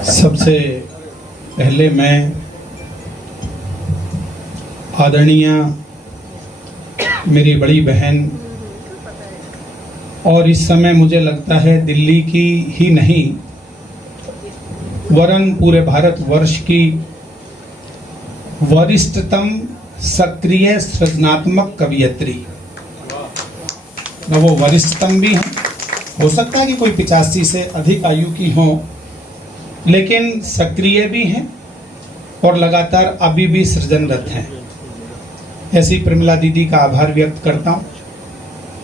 सबसे पहले मैं आदरणीय मेरी बड़ी बहन और इस समय मुझे लगता है दिल्ली की ही नहीं वरन पूरे भारतवर्ष की वरिष्ठतम सक्रिय सृजनात्मक कवियत्री, न वो वरिष्ठतम भी हैं, हो सकता है कि कोई 85 से अधिक आयु की हो, लेकिन सक्रिय भी हैं और लगातार अभी भी सृजनरत हैं। ऐसी प्रमिला दीदी का आभार व्यक्त करता हूँ।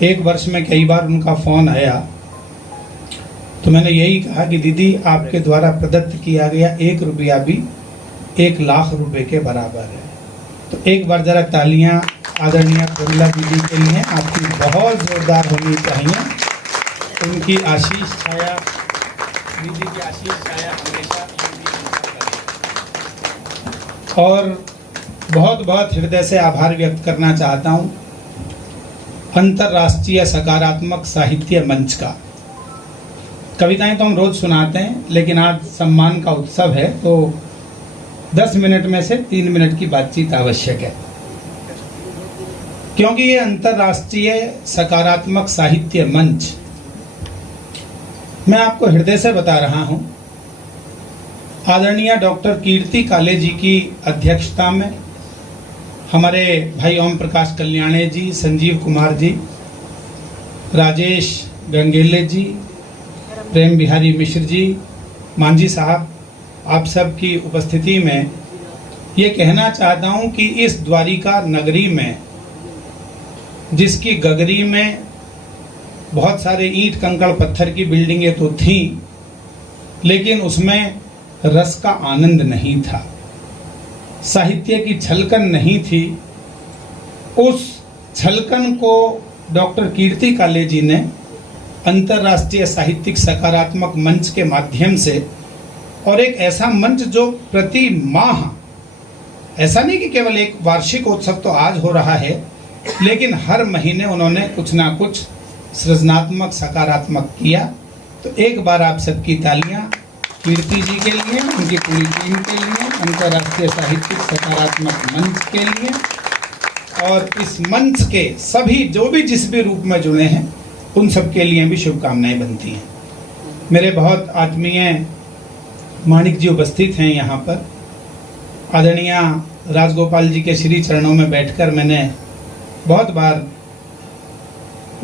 एक वर्ष में कई बार उनका फ़ोन आया तो मैंने यही कहा कि दीदी आपके द्वारा प्रदत्त किया गया 1 रुपया भी 1 लाख रुपए के बराबर है। तो एक बार जरा तालियां आदरणीय प्रमिला दीदी के लिए आपकी बहुत जोरदार होनी चाहिए। उनकी आशीष छाया, दीदी की आशीष छाया हमेशा। और बहुत बहुत हृदय से आभार व्यक्त करना चाहता हूँ अंतर्राष्ट्रीय सकारात्मक साहित्य मंच का। कविताएं तो हम रोज सुनाते हैं, लेकिन आज सम्मान का उत्सव है तो 10 मिनट में से 3 मिनट की बातचीत आवश्यक है, क्योंकि ये अंतर्राष्ट्रीय सकारात्मक साहित्य मंच, मैं आपको हृदय से बता रहा हूं, आदरणीय डॉक्टर कीर्ति काले जी की अध्यक्षता में हमारे भाई ओम प्रकाश कल्याणे जी, संजीव कुमार जी, राजेश गंगेले जी, प्रेम बिहारी मिश्र जी, मांझी साहब, आप सब की उपस्थिति में ये कहना चाहता हूं कि इस द्वारिका नगरी में, जिसकी गगरी में बहुत सारे ईंट कंकड़ पत्थर की बिल्डिंगें तो थीं, लेकिन उसमें रस का आनंद नहीं था, साहित्य की छलकन नहीं थी। उस छलकन को डॉक्टर कीर्ति काले जी ने अंतर्राष्ट्रीय साहित्यिक सकारात्मक मंच के माध्यम से, और एक ऐसा मंच जो प्रति माह, ऐसा नहीं कि केवल एक वार्षिक उत्सव तो आज हो रहा है, लेकिन हर महीने उन्होंने कुछ ना कुछ सृजनात्मक सकारात्मक किया। तो एक बार आप सबकी तालियां कीर्ति जी के लिए, उनकी पूरी टीम के लिए, अंतर्राष्ट्रीय साहित्यिक सकारात्मक मंच के लिए, और इस मंच के सभी जो भी जिस भी रूप में जुड़े हैं उन सब के लिए भी शुभकामनाएं बनती हैं। मेरे बहुत आत्मीय माणिक जी उपस्थित हैं यहाँ पर। आदरणीय राजगोपाल जी के श्री चरणों में बैठकर मैंने बहुत बार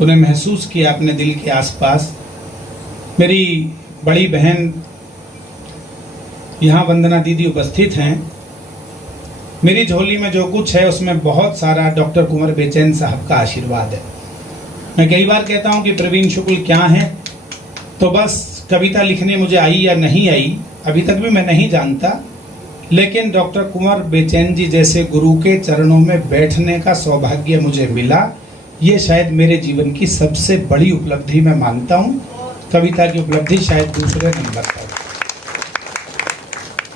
उन्हें महसूस किया अपने दिल के आसपास। मेरी बड़ी बहन यहाँ वंदना दीदी उपस्थित हैं। मेरी झोली में जो कुछ है उसमें बहुत सारा डॉक्टर कुंवर बेचैन साहब का आशीर्वाद है। मैं कई बार कहता हूँ कि प्रवीण शुक्ल क्या है, तो बस कविता लिखने मुझे आई या नहीं आई अभी तक भी मैं नहीं जानता, लेकिन डॉक्टर कुंवर बेचैन जी जैसे गुरु के चरणों में बैठने का सौभाग्य मुझे मिला। ये शायद मेरे जीवन की सबसे बड़ी उपलब्धि मैं मानता हूँ। कविता की उपलब्धि शायद दूसरे नंबर पर।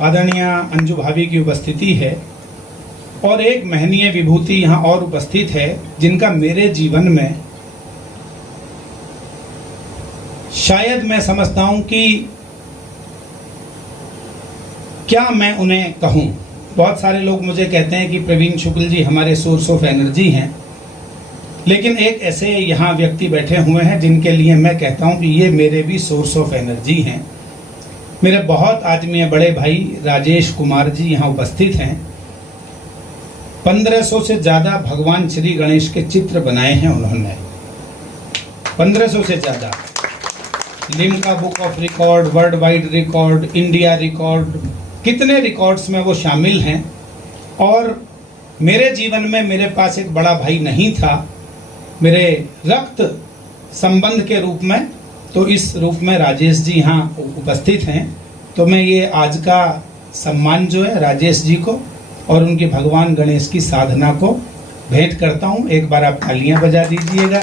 आदरणीय अंजू भाभी की उपस्थिति है और एक महनीय विभूति यहाँ और उपस्थित है, जिनका मेरे जीवन में शायद मैं समझता हूँ कि क्या मैं उन्हें कहूँ। बहुत सारे लोग मुझे कहते हैं कि प्रवीण शुक्ल जी हमारे सोर्स ऑफ एनर्जी हैं, लेकिन एक ऐसे यहाँ व्यक्ति बैठे हुए हैं जिनके लिए मैं कहता हूँ कि ये मेरे भी सोर्स ऑफ एनर्जी हैं। मेरे बहुत आत्मीय बड़े भाई राजेश कुमार जी यहाँ उपस्थित हैं। 1500 से ज़्यादा भगवान श्री गणेश के चित्र बनाए हैं उन्होंने, 1500 से ज़्यादा। Limca book of record, world wide record, India record, कितने रिकॉर्ड्स में वो शामिल हैं। और मेरे जीवन में मेरे पास एक बड़ा भाई नहीं था मेरे रक्त संबंध के रूप में, तो इस रूप में राजेश जी यहाँ उपस्थित हैं। तो मैं ये आज का सम्मान जो है राजेश जी को और उनके भगवान गणेश की साधना को भेंट करता हूँ। एक बार आप तालियां बजा दीजिएगा।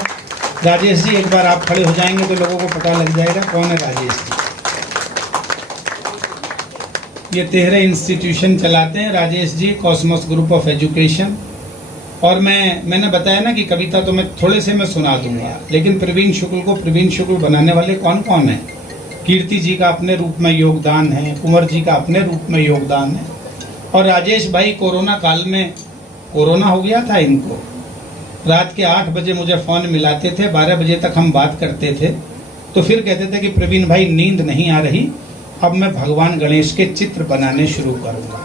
राजेश जी एक बार आप खड़े हो जाएंगे तो लोगों को पता लग जाएगा कौन है राजेश जी। ये 13 इंस्टीट्यूशन चलाते हैं Rajesh ji, Cosmos group of education. और मैंने बताया ना कि कविता तो मैं थोड़े से मैं सुना दूंगा, लेकिन प्रवीण शुक्ल को प्रवीण शुक्ल बनाने वाले कौन कौन हैं कीर्ति जी का अपने रूप में योगदान है, कुंवर जी का अपने रूप में योगदान है, और राजेश भाई कोरोना काल में कोरोना हो गया था इनको, रात के 8 बजे मुझे फ़ोन मिलाते थे, 12 बजे तक हम बात करते थे, तो फिर कहते थे कि प्रवीण भाई नींद नहीं आ रही, अब मैं भगवान गणेश के चित्र बनाने शुरू करूंगा।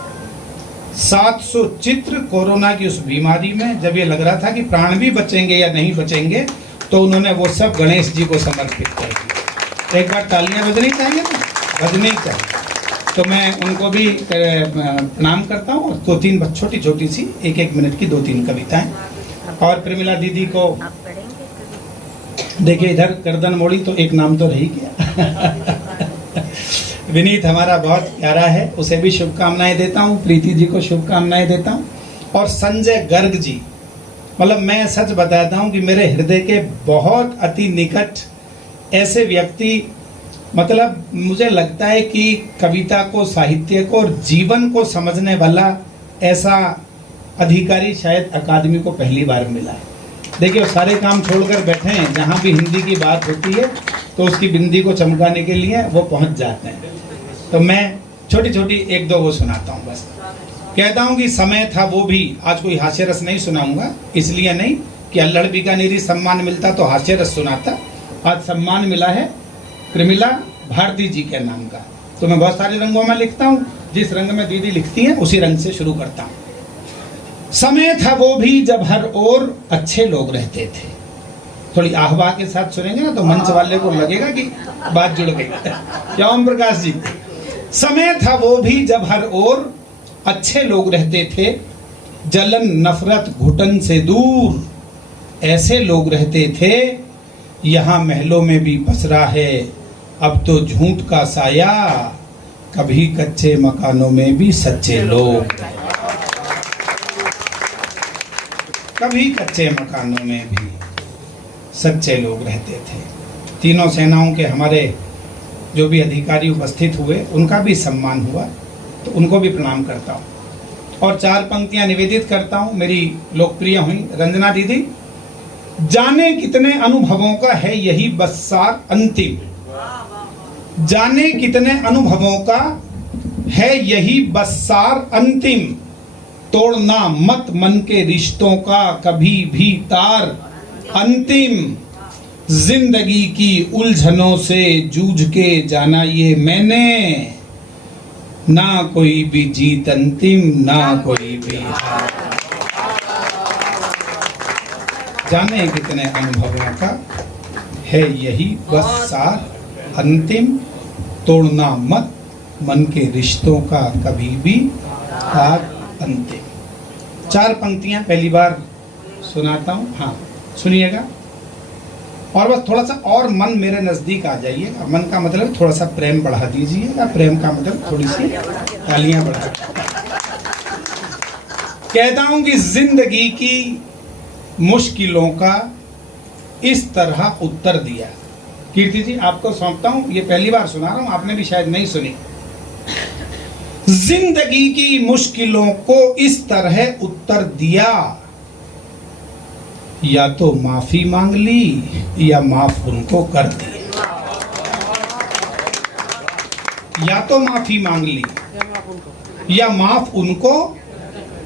700 चित्र कोरोना की उस बीमारी में, जब ये लग रहा था कि प्राण भी बचेंगे या नहीं बचेंगे, तो उन्होंने वो सब गणेश जी को समर्पित कर दिया। एक बार तालियां बजनी चाहिए ना, बजनी चाहिए। तो मैं उनको भी प्रणाम करता हूँ। 2-3 छोटी छोटी सी 1-1 मिनट की 2-3 कविताएं। और प्रेमिला दीदी को देखिए, इधर गर्दन मोड़ी तो एक नाम तो रही गया। विनीत हमारा बहुत प्यारा है, उसे भी शुभकामनाएं देता हूँ, प्रीति जी को शुभकामनाएं देता हूँ। और संजय गर्ग जी, मतलब मैं सच बताता हूँ कि मेरे हृदय के बहुत अति निकट ऐसे व्यक्ति, मतलब मुझे लगता है कि कविता को, साहित्य को और जीवन को समझने वाला ऐसा अधिकारी शायद अकादमी को पहली बार मिला है। देखिए, वो सारे काम छोड़कर बैठे हैं, जहाँ भी हिंदी की बात होती है तो उसकी बिंदी को चमकाने के लिए वो पहुंच जाते हैं। तो मैं छोटी छोटी 1-2 वो सुनाता हूँ। बस कहता हूँ कि समय था वो भी, आज कोई हास्य रस नहीं सुनाऊंगा, इसलिए नहीं कि अल्लड़ बीकानेरी सम्मान मिलता तो हास्य रस सुनाता। आज सम्मान मिला है प्रमिला भारती जी के नाम का, तो मैं बहुत सारे रंगों में लिखता हूँ, जिस रंग में दीदी लिखती हैं उसी रंग से शुरू करता हूँ। समय था वो भी जब हर ओर अच्छे लोग रहते थे। थोड़ी आहवा के साथ सुनेंगे ना तो मंच वाले को लगेगा कि बात जुड़ गई। क्या ओम प्रकाश जी? समय था वो भी जब हर ओर अच्छे लोग रहते थे, जलन नफरत घुटन से दूर ऐसे लोग रहते थे। यहाँ महलों में भी पसरा है अब तो झूठ का साया, कभी कच्चे मकानों में भी सच्चे लोग, कभी कच्चे मकानों में भी सच्चे लोग रहते थे। तीनों सेनाओं के हमारे जो भी अधिकारी उपस्थित हुए उनका भी सम्मान हुआ, तो उनको भी प्रणाम करता हूँ। और 4 पंक्तियां निवेदित करता हूँ, मेरी लोकप्रिय हुई रंजना दीदी। जाने कितने अनुभवों का है यही बस सार अंतिम, जाने कितने अनुभवों का है यही बस सार अंतिम, तोड़ना मत मन के रिश्तों का कभी भी तार अंतिम, जिंदगी की उलझनों से जूझ के जाना ये मैंने, ना कोई भी जीत अंतिम ना कोई भी हार। जाने कितने अनुभवों का है यही बस सार अंतिम, तोड़ना मत मन के रिश्तों का कभी भी तार अंतिम। 4 पंक्तियां पहली बार सुनाता हूँ, हाँ सुनिएगा। और बस थोड़ा सा और मन मेरे नजदीक आ जाइएगा। मन का मतलब थोड़ा सा प्रेम बढ़ा दीजिएगा, प्रेम का मतलब थोड़ी सी तालियां बढ़ा। कहता हूं कि जिंदगी की मुश्किलों का इस तरह उत्तर दिया। कीर्ति जी आपको सौंपता हूं, ये पहली बार सुना रहा हूं, आपने भी शायद नहीं सुनी। जिंदगी की मुश्किलों को इस तरह उत्तर दिया, या तो माफी मांग ली या माफ उनको कर दिया। या तो माफी मांग ली या माफ उनको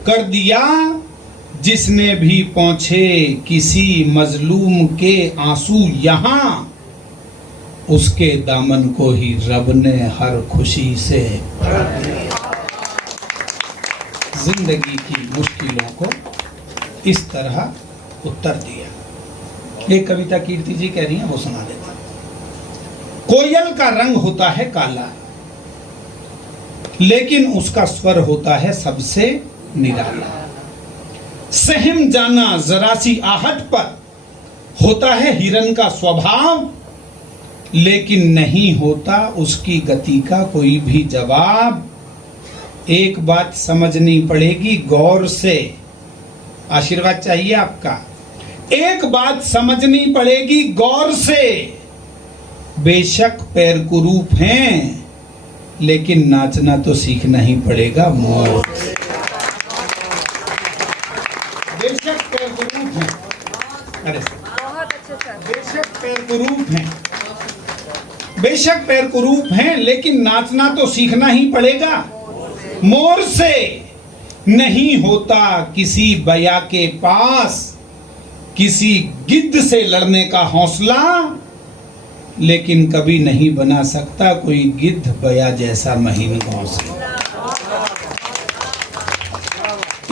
कर दिया, जिसने भी पहुंचे किसी मजलूम के आंसू यहां, उसके दामन को ही रब ने हर खुशी से भर दिया। जिंदगी की मुश्किलों को इस तरह उत्तर दिया। एक कविता कीर्ति जी कह रही हैं, वो सुना देता। कोयल का रंग होता है काला, लेकिन उसका स्वर होता है सबसे निराला। सहम जाना जरा सी आहट पर होता है हिरन का स्वभाव, लेकिन नहीं होता उसकी गति का कोई भी जवाब। एक बात समझनी पड़ेगी गौर से, आशीर्वाद चाहिए आपका। एक बात समझनी पड़ेगी गौर से, बेशक पैर कुरूप हैं, लेकिन नाचना तो सीखना ही पड़ेगा मोर। बेशक पैर कुरूप हैं, अरे बेशक पैर कुरूप हैं, बेशक पैर कुरूप हैं, लेकिन नाचना तो सीखना ही पड़ेगा। मोर से नहीं होता किसी बया के पास किसी गिद्ध से लड़ने का हौसला, लेकिन कभी नहीं बना सकता कोई गिद्ध बया जैसा महीन घोंसला।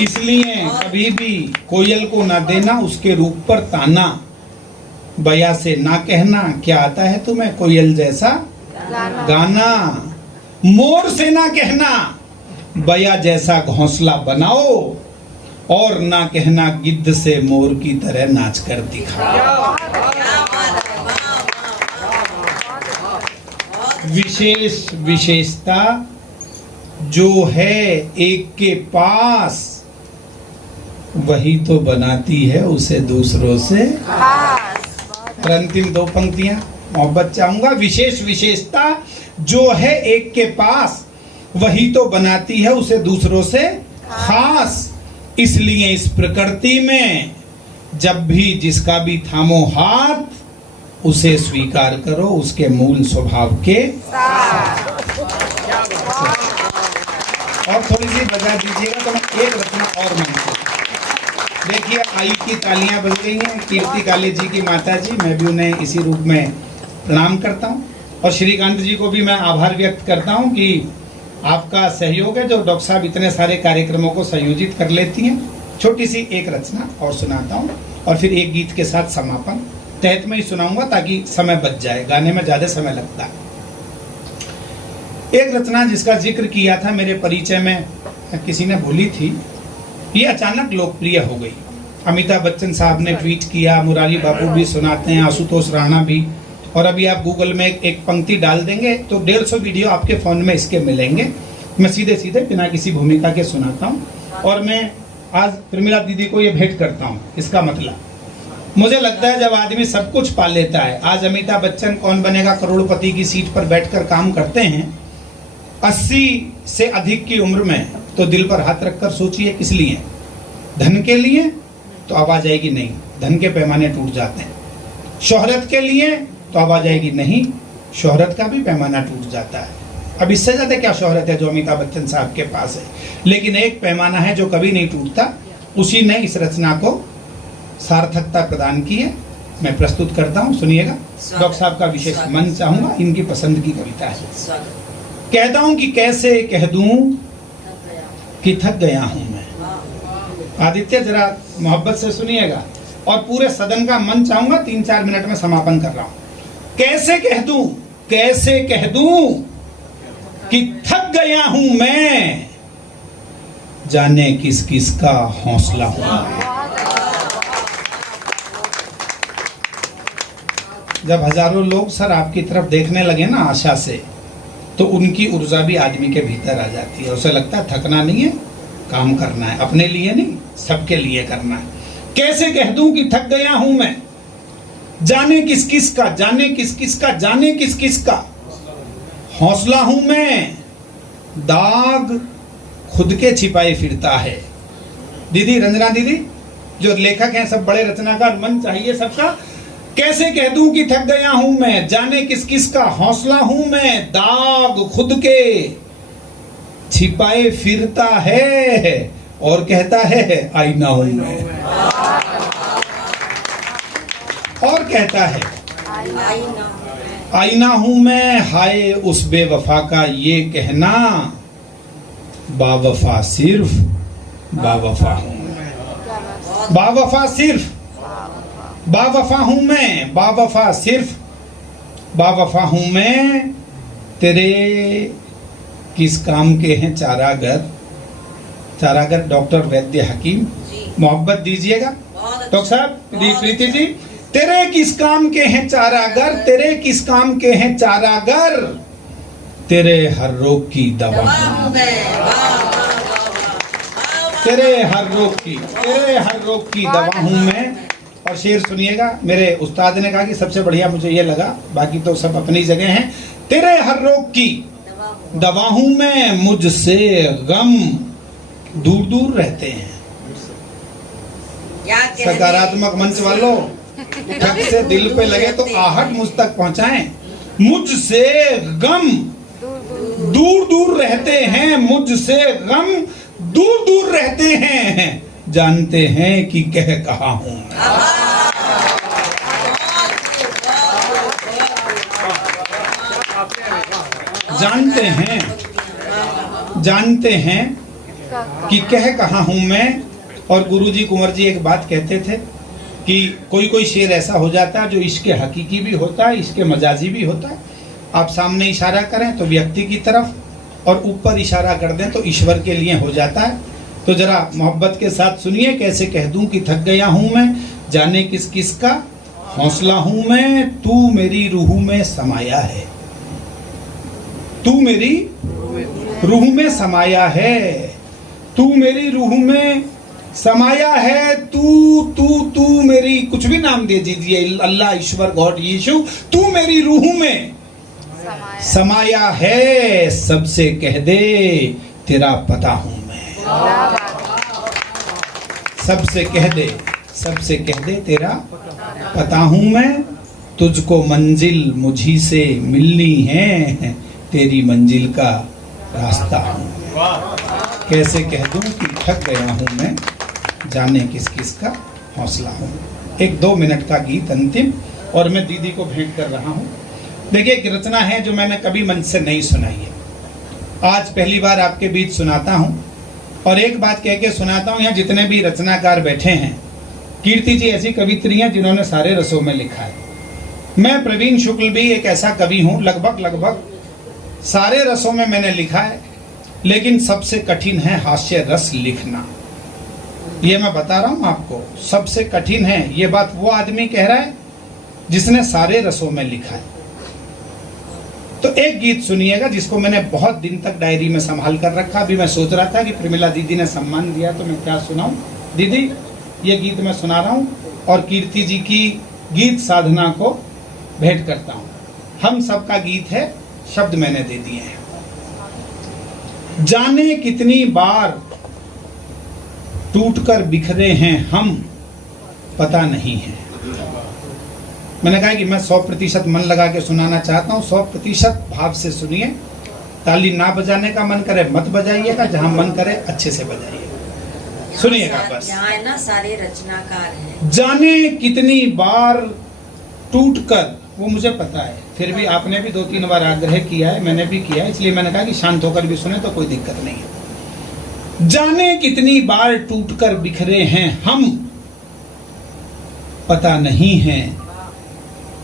इसलिए कभी भी कोयल को ना देना उसके रूप पर ताना, बया से ना कहना क्या आता है तुम्हें कोयल जैसा गाना, मोर से ना कहना बया जैसा घोंसला बनाओ, और ना कहना गिद्ध से मोर की तरह नाच कर दिखाओ। विशेष विशेषता जो है एक के पास, वही तो बनाती है उसे दूसरों से। और अंतिम दो पंक्तियां मोहब्बत चाहूंगा। विशेष विशेषता जो है एक के पास, वही तो बनाती है उसे दूसरों से खास। इसलिए इस प्रकृति में जब भी जिसका भी थामो हाथ, उसे स्वीकार करो उसके मूल स्वभाव के साथ। और थोड़ी सी बजा दीजिएगा तो मैं एक रचना और मांगता हूं। देखिए आई की तालियां बज गई हैं। कीर्ति काले जी की माता जी, मैं भी उन्हें इसी रूप में प्रणाम करता हूं। और श्रीकांत जी को भी मैं आभार व्यक्त करता हूं कि आपका सहयोग है जो डॉक्टर साहब इतने सारे कार्यक्रमों को संयोजित कर लेती हैं। छोटी सी एक रचना और सुनाता हूं, और फिर एक गीत के साथ समापन तहत में ही सुनाऊंगा ताकि समय बच जाए, गाने में ज्यादा समय लगता है। एक रचना जिसका जिक्र किया था मेरे परिचय में, किसी ने बोली थी, ये अचानक लोकप्रिय हो गई। अमिताभ बच्चन साहब ने ट्वीट किया, मुरारी बापू भी सुनाते हैं, आशुतोष राणा भी, और अभी आप गूगल में एक पंक्ति डाल देंगे तो 150 वीडियो आपके फोन में इसके मिलेंगे। मैं सीधे सीधे बिना किसी भूमिका के सुनाता हूँ, और मैं आज प्रमिला दीदी को ये भेंट करता हूँ। इसका मतलब मुझे लगता है जब आदमी सब कुछ पा लेता है, आज अमिताभ बच्चन कौन बनेगा करोड़पति की सीट पर बैठकर काम करते हैं 80 से अधिक की उम्र में, तो दिल पर हाथ रखकर सोचिए किस लिए? धन के लिए तो आवाज आएगी नहीं, धन के पैमाने टूट जाते हैं। शोहरत के लिए तो आवाज आएगी नहीं, शोहरत का भी पैमाना टूट जाता है। अब इससे ज्यादा क्या शोहरत है जो अमिताभ बच्चन साहब के पास है? लेकिन एक पैमाना है जो कभी नहीं टूटता, उसी ने इस रचना को सार्थकता प्रदान की है। मैं प्रस्तुत करता हूँ, सुनिएगा। डॉक्टर साहब का विशेष मन चाहूंगा, इनकी पसंद की कविता है। कहता हूँ कि कैसे कह दूं कि थक गया हूं मैं। आदित्य जरा मोहब्बत से सुनिएगा, और पूरे सदन का मन चाहूंगा। 3-4 मिनट में समापन कर रहा हूं। कैसे कह दूं कि थक गया हूं मैं, जाने किस किस का हौसला हूं। जब हजारों लोग सर आपकी तरफ देखने लगे ना आशा से, तो उनकी ऊर्जा भी आदमी के भीतर आ जाती है। उसे लगता है थकना नहीं है, काम करना है, अपने लिए नहीं सबके लिए करना है। कैसे कह दूं कि थक गया हूं मैं, जाने किस किस का, जाने किस किस का, जाने किस किस का हौसला हूं मैं, दाग खुद के छिपाए फिरता है। दीदी रंजना दीदी जो लेखक हैं, सब बड़े रचनाकार, मन चाहिए सबका। कैसे कह दूं कि थक गया हूं मैं, जाने किस किस का हौसला हूं मैं, दाग खुद के छिपाए फिरता है, और कहता है आईना हूं मैं। और कहता है आईना हूं मैं, हाय उस बेवफा का ये कहना, बावफा सिर्फ बावफा हूं मैं। बावफा सिर्फ बावफा हूं मैं, बावफा सिर्फ बावफा हूं मैं, तेरे किस काम के हैं चारागर। चारागर डॉक्टर वैद्य हकीम, मोहब्बत दीजिएगा डॉक्टर साहब, प्रीति जी। तेरे किस काम के हैं चारागर, तेरे किस काम के हैं चारागर, तेरे हर रोग की दवा हूं मैं। तेरे हर रोग की दवा हूं मैं। और शेर सुनिएगा, मेरे उस्ताद ने कहा कि सबसे बढ़िया मुझे ये लगा, बाकी तो सब अपनी जगह हैं। तेरे हर रोग की दवा हूं मैं, मुझसे गम दूर दूर रहते हैं। सकारात्मक मंच वालों, ठग से दिल पे लगे तो आहट मुझ तक पहुंचाएं। मुझसे गम दूर दूर रहते हैं, मुझसे गम दूर दूर रहते हैं, जानते हैं कि कह कहा हूं। जानते हैं कि कह कहा हूं मैं। और गुरुजी कुंवर जी एक बात कहते थे कि कोई कोई शेर ऐसा हो जाता है जो इसके हकीकी भी होता है, इसके मजाजी भी होता है। आप सामने इशारा करें तो व्यक्ति की तरफ, और ऊपर इशारा कर दें तो ईश्वर के लिए हो जाता है। तो जरा मोहब्बत के साथ सुनिए, कैसे कह दूं कि थक गया हूं मैं, जाने किस किस का हौसला हूं मैं, तू मेरी रूह में समाया है, तू मेरी रूह में समाया है, तू मेरी रूह में समाया है, तू तू तू मेरी, कुछ भी नाम दे दीजिए, अल्लाह, ईश्वर, गॉड, यीशु, तू मेरी रूह में समाया है, सबसे कह दे तेरा पता हूं मैं। सबसे कह दे तेरा पता हूं मैं, तुझको मंजिल मुझी से मिलनी है, तेरी मंजिल का रास्ता हूं। कैसे कह दूं कि थक गया हूं मैं, जाने किस किस का हौसला हूं। 1-2 मिनट का गीत अंतिम, और मैं दीदी को भेंट कर रहा हूं। देखिए, एक रचना है जो मैंने कभी मंच से नहीं सुनाई है, आज पहली बार आपके बीच सुनाता हूं। और एक बात कह के सुनाता हूं, यहाँ जितने भी रचनाकार बैठे हैं, कीर्ति जी ऐसी कवित्री हैं जिन्होंने सारे रसों में लिखा है। मैं प्रवीण शुक्ल भी एक ऐसा कवि हूं, लगभग सारे रसों में मैंने लिखा है, लेकिन सबसे कठिन है हास्य रस लिखना। ये मैं बता रहा हूं आपको, सबसे कठिन है। ये बात वो आदमी कह रहा है जिसने सारे रसों में लिखा है। तो एक गीत सुनिएगा जिसको मैंने बहुत दिन तक डायरी में संभाल कर रखा। अभी मैं सोच रहा था कि प्रेमिला दीदी ने सम्मान दिया तो मैं क्या सुनाऊं। दीदी, ये गीत मैं सुना रहा हूं और कीर्ति जी की गीत साधना को भेंट करता हूं। हम सबका गीत है, शब्द मैंने दे दिए हैं। जाने कितनी बार टूटकर बिखरे हैं हम, पता नहीं है। मैंने कहा कि मैं 100% मन लगा के सुनाना चाहता हूँ, 100% भाव से सुनिए। ताली ना बजाने का मन करे मत बजाइएगा, जहां मन करे अच्छे से बजाइए। सुनिएगा बस। यहाँ है ना सारे रचनाकार हैं। जाने कितनी बार टूटकर, वो मुझे पता है, फिर भी आपने भी 2-3 बार आग्रह किया है, मैंने भी किया है, इसलिए मैंने कहा कि शांत होकर भी सुने तो कोई दिक्कत नहीं है। जाने कितनी बार टूटकर बिखरे हैं हम, पता नहीं है,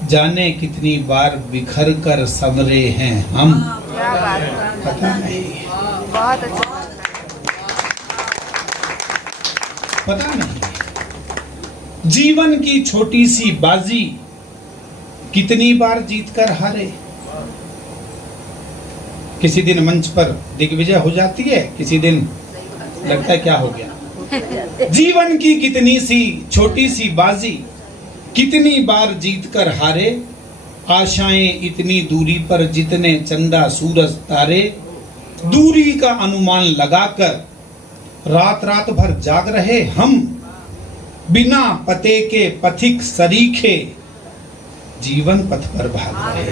जाने कितनी बार बिखर कर संवरे हैं हम, पता नहीं, बहुत अच्छा, पता नहीं। जीवन की छोटी सी बाजी कितनी बार जीत कर हारे। किसी दिन मंच पर दिग्विजय हो जाती है, किसी दिन लगता है क्या हो गया। जीवन की कितनी सी छोटी सी बाजी कितनी बार जीत कर हारे, आशाएं इतनी दूरी पर जितने चंदा सूरज तारे, दूरी का अनुमान लगाकर रात रात भर जाग रहे हम, बिना पते के पथिक सरीखे जीवन पथ पर भाग रहे।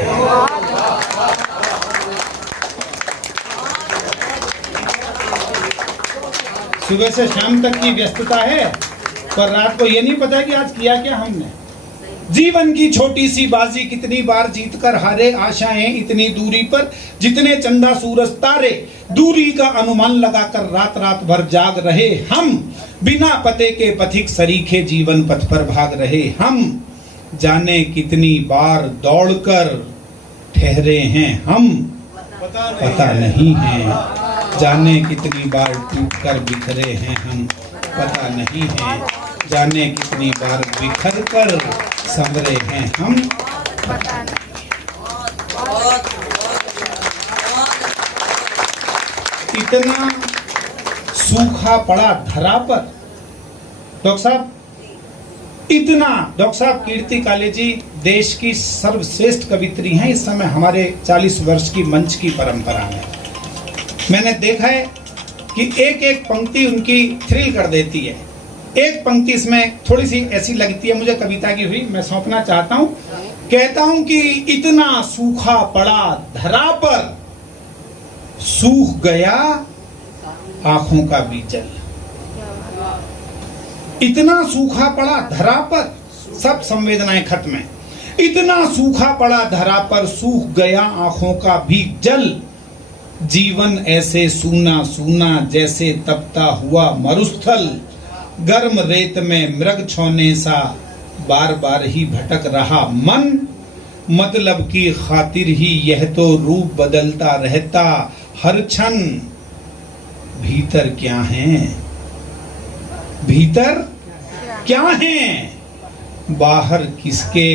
सुबह से शाम तक की व्यस्तता है, पर रात को ये नहीं पता कि आज किया क्या हमने। जीवन की छोटी सी बाजी कितनी बार जीत कर हारे, आशाएं इतनी दूरी पर जितने चंदा सूरज तारे, दूरी का अनुमान लगाकर रात रात भर जाग रहे हम, बिना पते के पथिक सरीखे जीवन पथ पर भाग रहे हम, जाने कितनी बार दौड़कर ठहरे हैं हम, पता नहीं है, जाने कितनी बार टूटकर बिखरे हैं हम, पता नहीं है, जाने कितनी बार बिखर कर संवरे हैं हम, पता नहीं। इतना सूखा पड़ा धरा पर, डॉक्टर साहब, इतना, डॉक्टर साहब कीर्ति काले जी देश की सर्वश्रेष्ठ कवित्री हैं इस समय हमारे 40 वर्ष की मंच की परंपरा में। मैंने देखा है कि एक एक पंक्ति उनकी थ्रिल कर देती है। एक पंक्ति इसमें थोड़ी सी ऐसी लगती है मुझे कविता की हुई, मैं सौंपना चाहता हूँ कहता हूं कि इतना सूखा पड़ा धरा पर, सूख गया आंखों का भी जल। इतना सूखा पड़ा धरा पर, सब संवेदनाएं खत्म है। इतना सूखा पड़ा धरा पर, सूख गया आंखों का भी जल। जीवन ऐसे सूना सूना जैसे तपता हुआ मरुस्थल। गर्म रेत में मृग छौने सा बार बार ही भटक रहा मन। मतलब की खातिर ही यह तो रूप बदलता रहता हर क्षण। भीतर क्या है, भीतर क्या है, बाहर किसके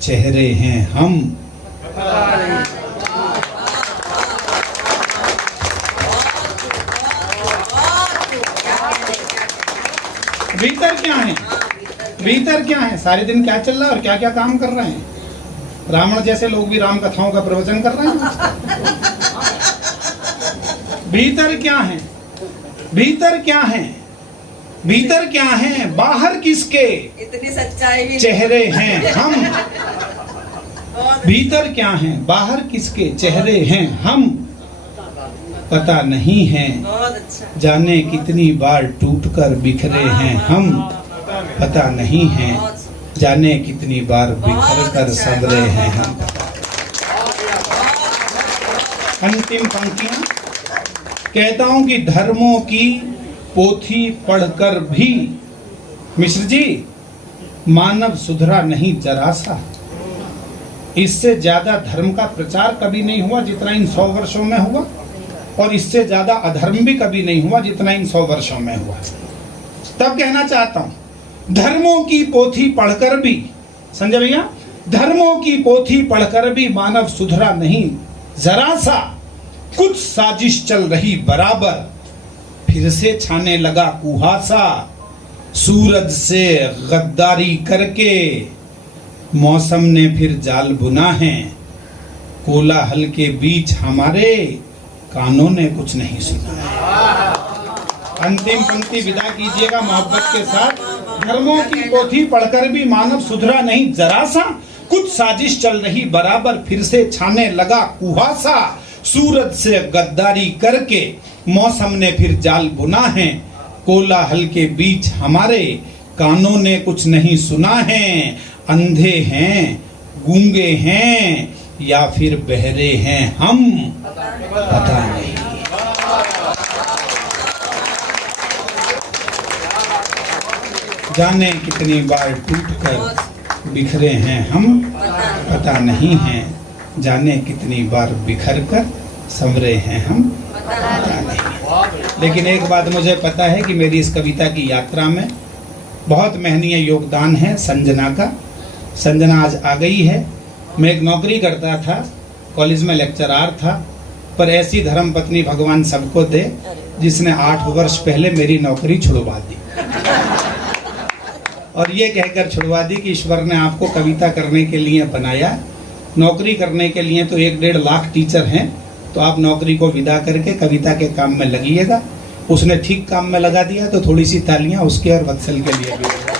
चेहरे हैं हम। भीतर क्या है, भीतर क्या है, सारे दिन क्या चल रहा है और क्या क्या काम कर रहे हैं। रावण जैसे लोग भी राम कथाओं का प्रवचन कर रहे हैं। भीतर क्या है, भीतर क्या है, भीतर क्या है, बाहर किसके इतनी सच्चाई भी चेहरे हैं हम। भीतर क्या है, बाहर किसके चेहरे हैं हम। पता नहीं है बहुत अच्छा। जाने कितनी बार टूटकर बिखरे हैं हम। पता नहीं है जाने कितनी बार बिखर कर संवरे हैं हम। अंतिम पंक्तियां कहता हूं कि धर्मों की पोथी पढ़कर भी मिश्र जी मानव सुधरा नहीं जरा सा। इससे ज्यादा धर्म का प्रचार कभी नहीं हुआ जितना इन 100 वर्षों में हुआ, और इससे ज्यादा अधर्म भी कभी नहीं हुआ जितना इन 100 वर्षों में हुआ। तब कहना चाहता हूं धर्मों की पोथी पढ़कर भी, संजय भैया, धर्मों की पोथी पढ़कर भी मानव सुधरा नहीं जरा सा। कुछ साजिश चल रही बराबर, फिर से छाने लगा कुहासा। सूरज से गद्दारी करके मौसम ने फिर जाल बुना है। कोलाहल के बीच हमारे कानों ने कुछ नहीं सुना है। अंतिम पंक्ति विदा कीजिएगा मोहब्बत के साथ। धर्मों की पोथी पढ़कर भी मानव सुधरा नहीं जरा सा। कुछ साजिश चल रही बराबर, फिर से छाने लगा कुहासा। सूरज से गद्दारी करके मौसम ने फिर जाल बुना है। कोलाहल के बीच हमारे कानों ने कुछ नहीं सुना है। अंधे हैं, गूंगे हैं, या फिर बहरे हैं हम, पता नहीं। जाने कितनी बार टूटकर बिखरे हैं हम, पता नहीं है। जाने कितनी बार बिखर कर संवरे हैं हम, पता नहीं। लेकिन एक बात मुझे पता है कि मेरी इस कविता की यात्रा में बहुत महनीय योगदान है संजना का। संजना आज आ गई है। मैं एक नौकरी करता था, कॉलेज में लेक्चरार था, पर ऐसी धर्म पत्नी भगवान सबको दे जिसने 8 वर्ष पहले मेरी नौकरी छुड़वा दी। और ये कहकर छुड़वा दी कि ईश्वर ने आपको कविता करने के लिए बनाया, नौकरी करने के लिए तो 1-1.5 लाख टीचर हैं, तो आप नौकरी को विदा करके कविता के काम में लगिएगा। उसने ठीक काम में लगा दिया, तो थोड़ी सी तालियां उसके और वत्सल के लिए भी।